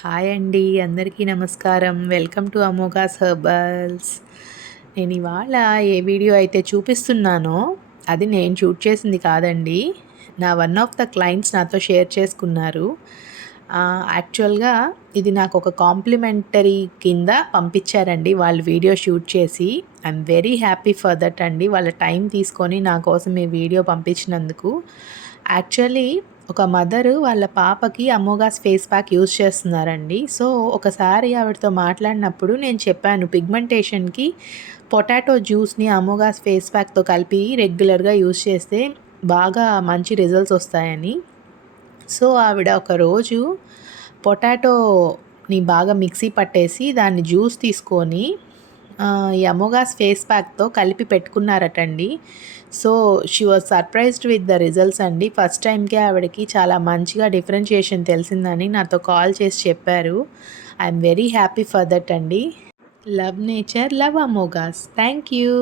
Hi అండి. అందరికీ నమస్కారం. Welcome to Amoghas herbals. నేను ఇవాళ ఏ వీడియో అయితే చూపిస్తున్నానో అది నేను షూట్ చేసింది కాదండి. వన్ ఆఫ్ ద క్లయింట్స్ నాతో షేర్ చేసుకున్నారు. యాక్చువల్‌గా ఇది నాకొక కాంప్లిమెంటరీ కింద పంపించారండి వాళ్ళు వీడియో షూట్ చేసి. I'm very happy for that అండి. వాళ్ళ టైం తీసుకొని నా కోసం ఈ వీడియో పంపించినందుకు. యాక్చువల్లీ ఒక మదరు వాళ్ళ పాపకి అమోఘాస్ ఫేస్ ప్యాక్ యూజ్ చేస్తున్నారండి. సో, ఒకసారి ఆవిడతో మాట్లాడినప్పుడు నేను చెప్పాను పిగ్మెంటేషన్‌కి పొటాటో జ్యూస్‌ని అమోఘాస్ ఫేస్ ప్యాక్‌తో కలిపి రెగ్యులర్‌గా యూజ్ చేస్తే బాగా మంచి రిజల్ట్స్ వస్తాయని. సో, ఆవిడ ఒకరోజు పొటాటోని బాగా మిక్సీ పట్టేసి దాన్ని జ్యూస్ తీసుకొని ఈ అమోఘాస్ ఫేస్ ప్యాక్‌తో కలిపి పెట్టుకున్నారటండి. So, she was surprised with the results అండి. ఫస్ట్ టైమ్‌కే ఆవిడకి చాలా మంచిగా డిఫరెన్షియేషన్ తెలిసిందని నాతో కాల్ చేసి చెప్పారు. I'm very happy for that అండి. Love nature, love Amoghas. Thank you.